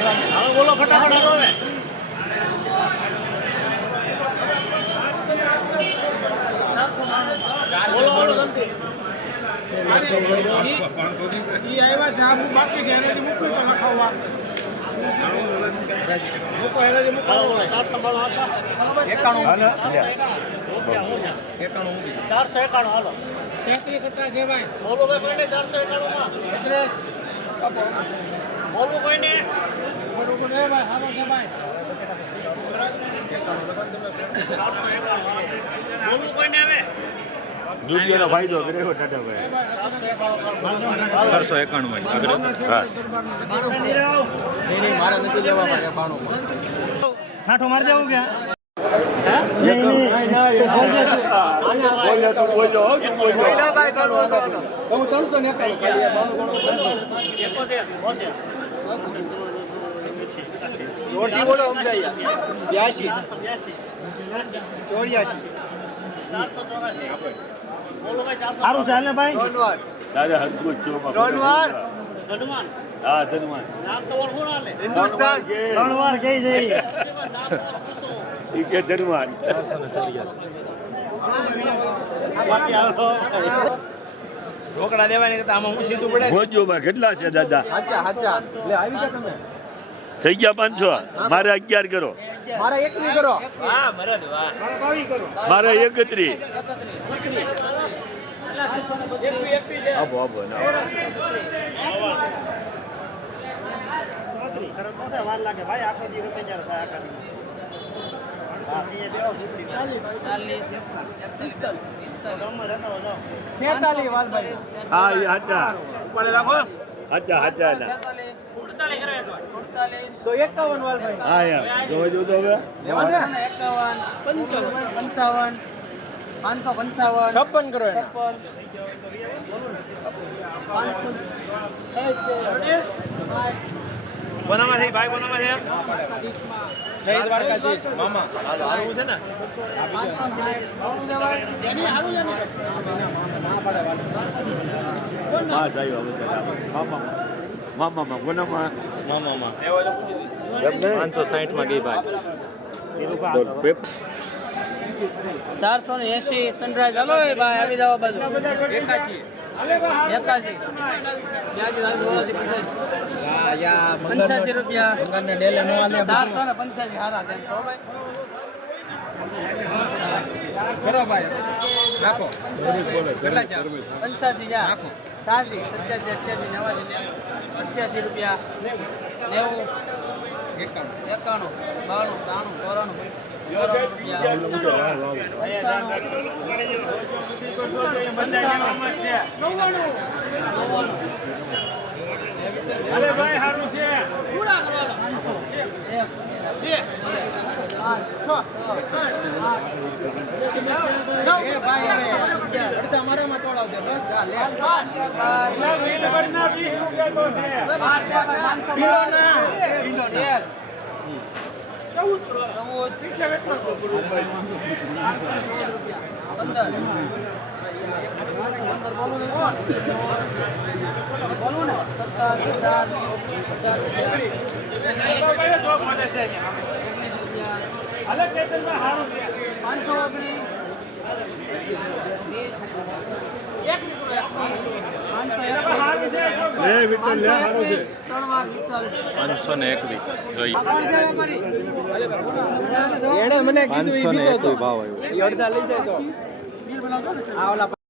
હવે બોલો ફટાફટ હાલો હવે. બોલો બોલો જલ્દી. ઈ આવ્યા છે આબુ બાકી છે એનાથી મૂકવી તો લખાવવા. ચારસો એકાણું. હાલો તેત્રીસ પચાસ છે ભાઈ. બોલો ભાઈ ચારસો એકાણું માં એડ્રેસ બોલવું કોઈને બોલવું નહીં ભાઈ સારો છે ભાઈ. બોલવું કોઈને હવે? દુનિયાનો ફાયદો કર્યો ટાટાભાઈ ચારસો એકાણું માં હા. મારે નથી જવા ભાઈ બાણું ઠાઠો મારી દેવું કે જોરથી બોલો સમજાય બ્યાસી. ચોર્યાસી. સારું ચાલે ભાઈ. ત્રણ વાર ત્રણ વાર. હા ધનવાન. નામ તો ઓળખું ના લે. હિન્દુસ્તાન. ત્રણ વાર કહી જઈ ઈ કે ધનવાન. ઢોકળા દેવાની કરતા આમાં હું સીધું પડે. ભોજોમાં કેટલા છે દાદા? હાચા હાચા. લે આવી ગયા તમે. થઈ ગયા પાંચસો? મારે અગિયાર કરો. મારે એક ની કરો હા મરદ વાહ કરો મારે એકત્રીસ આપો આપો ના વાર ભાઈ. હા, એકાવન વાલભાઈ યાર. જોવા જો તો હવે એકાવન પંચાવન પાંચસો પંચાવન છપ્પન કરો એને. પાંચસો. કોનામાં થઈ ભાઈ કોનામાં છે જય દ્વારકાધીશ મામા. હારું છે ને? હા હવે મામા મામા કોનામાં? મામામાં. પાંચસો સાઠમાં ગઈ ભાઈ. ચારસો ને એસી સનરાઈઝ હલો ભાઈ આવી જાવ બાજુ. એકાશી. એકાશી. ત્યાંથી પંચ્યાસી રૂપિયા. ચારસો ને પંચ્યાસી હારા ભાઈ. કરો ભાઈ. રાખો પંચ્યાસી જા રાખો સત્યાસી અઠ્યાસી નવાસી નેવું અઠ્યાસી રૂપિયા. નેવું એકાણું. એકાણું બાણું ત્રાણું ચોરાણું પંચાણું નવ્વાણું. અરે ભાઈ સારું છે. પૂરા એક બે. છ. એ ભાઈ હવે અગિયાર અડધા મારામાં તોડાવજો. બસ જા લે. બાર પાંચસો પીળો ના તેર ચૌદ પંદર. પાંચસો પિસ્તાલીસ પાંચસો ને એકવીસ જોઈ આ કોણ છે વેપારી? એણે મને કીધું ઈ દીધો તો ભાવ આવ્યો અડધા લઈ જાય તો